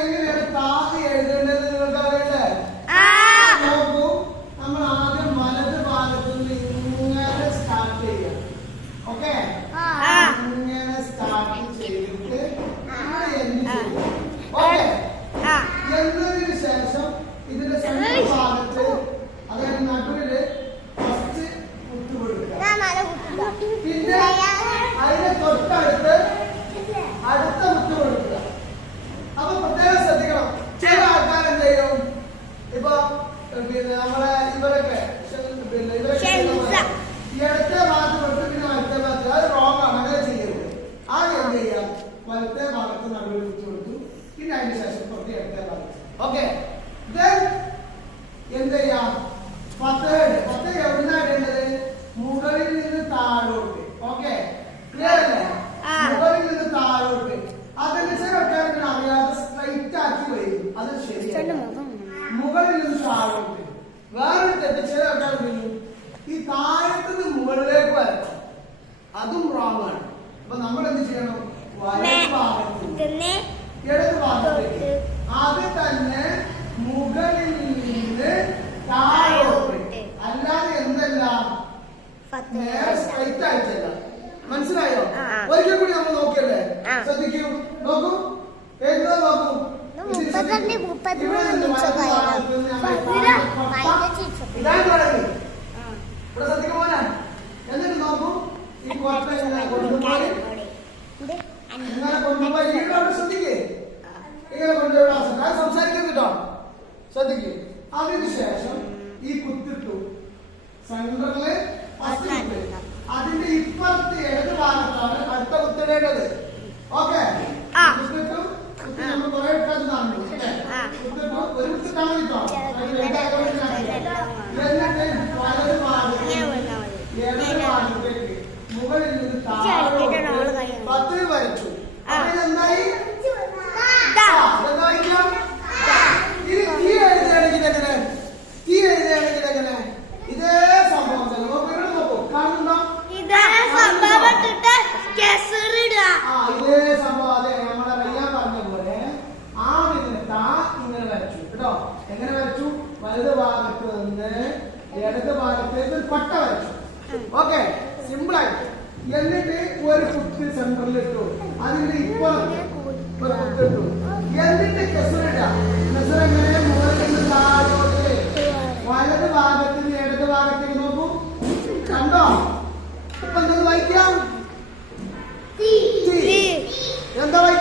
എങ്ങനെയാണ് താഴെ എഴുതേണ്ടത് നിങ്ങൾക്ക് അറിയണ്ടേ? നോക്കൂ, നമ്മൾ ആദ്യം വലത് ഭാഗത്ത് നിന്ന് ഇങ്ങനെ സ്റ്റാർട്ട് ചെയ്യാം. ഓക്കെ, ഇങ്ങനെ സ്റ്റാർട്ട് ചെയ്തിട്ട് ഓക്കെ. എന്നതിന് ശേഷം ഇതിന്റെ സെൻട്രൽ ഭാഗത്ത്, അതായത് നടുവില് ഫസ്റ്റ് കുത്തു കൊടുക്കുക. പിന്നെ അതിന്റെ തൊട്ടടുത്ത് അടുത്ത കുത്തു കൊടുക്കുക. അപ്പൊ പ്രത്യേകം ശ്രദ്ധിക്കണം. ചില ആൾക്കാർ എന്ത് ചെയ്യും, ഇപ്പൊ നമ്മളെ ഇവരൊക്കെ ഈ അടുത്ത ഭാഗത്ത് തൊട്ട് പിന്നെ അടുത്ത ഭാഗത്ത്, അത് റോങ് ആണ്, അങ്ങനെ ചെയ്യരുത്. ആദ്യം എന്ത് ചെയ്യാം, വലത്തെ ഭാഗത്ത് നടുവിൽ കുത്തു കൊടുത്തു, പിന്നെ അതിന് ശേഷം തൊട്ട് അടുത്ത ഭാഗത്ത്. ഓക്കെ, എന്ത് ചെയ്യാം, 10 എവിടുന്നാ ഇടേണ്ടത്? മുകളിൽ നിന്ന് താഴോട്ട്. ഓക്കെ, ക്ലിയർ അല്ലേ? മുകളിൽ നിന്ന് താഴോട്ട്. അതിന് ചില ആൾക്കാർക്ക് അറിയാതെ സ്ട്രൈറ്റ് ആക്കി വരും, അത് ശരിയല്ല. മുകളിൽ നിന്ന് താഴോട്ട്. വേറൊരു തെറ്റ് ചില ആൾക്കാർ വരും, ഈ താഴത്ത് നിന്ന് മുകളിലേക്ക് വരണം, അതും റോങ് ആണ്. അപ്പൊ നമ്മൾ എന്ത് ചെയ്യണം, വലത് ഭാഗത്ത് ഇടത് ഭാഗത്തേക്ക് അത് തന്നെ മുകളിൽ നിന്ന് താഴോട്ട്, അല്ലാതെ എന്തല്ല നേരെ സ്ട്രൈറ്റ് ആയിട്ടല്ല. മനസ്സിലായോ? ഒരിക്കൽ കൂടി നമ്മൾ നോക്കിയല്ലേ? ശ്രദ്ധിക്കൂ, നോക്കൂ, എഴുതാ നോക്കൂ. ഇതാണ് തുടങ്ങി. ഇവിടെ ശ്രദ്ധിക്കും പോലെ. എന്നിട്ട് നോക്കൂ, ഈ കൊട്ട ഇങ്ങനെ കൊണ്ടുപോയി ശ്രദ്ധിക്കേ, ഇങ്ങനെ കൊണ്ടുപോയി സംസാരിക്കാൻ കേട്ടോ. ശ്രദ്ധിക്കൂ. അതിനുശേഷം ഈ കുത്തിട്ടു സെന്ററില് അതിന്റെ ഇപ്പുറത്ത് ഇടത് ഭാഗത്താണ് അടുത്ത കുത്തിടേണ്ടത്. ഓക്കെ, കുത്തിട്ടു നമ്മൾ കുറെ ഇട്ടത് കാണുന്നു. കുത്തിട്ടു ഒരു കുത്തിട്ടാണ് കിട്ടോ. എന്നിട്ട് വലത് ഭാഗത്തേക്ക് മുകളിൽ നിന്ന് താഴോട്ട് 10 വരച്ചു. എന്തായി? തീ എഴുതുകയാണെങ്കിൽ എങ്ങനെ? ഇതേ സംഭവം തന്നെ. നോക്കൂ, കാണുന്നുണ്ടോ? ഇതേ സംഭവം. അതെ, നമ്മളെ റയ്യാൻ പറഞ്ഞ പോലെ ആദ്യം ഇങ്ങനെ വരച്ചു കേട്ടോ. എങ്ങനെ വരച്ചു? വലത് ഭാഗത്ത് നിന്ന് ഇടത് ഭാഗത്തേക്ക് ഒരു പട്ട വരച്ചു. ഓക്കെ, സിമ്പിൾ ആയിട്ട്. എന്നിട്ട് ഒരു കുത്തി സെന്ററിൽ ഇട്ടു, അതിന്റെ ഇപ്പുറത്ത് ഒരു കുത്തിട്ടു.